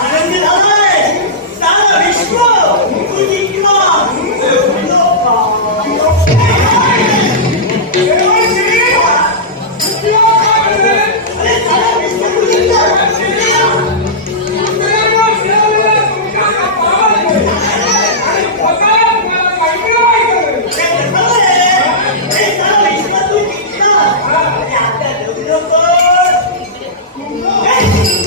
आनंदी झाला.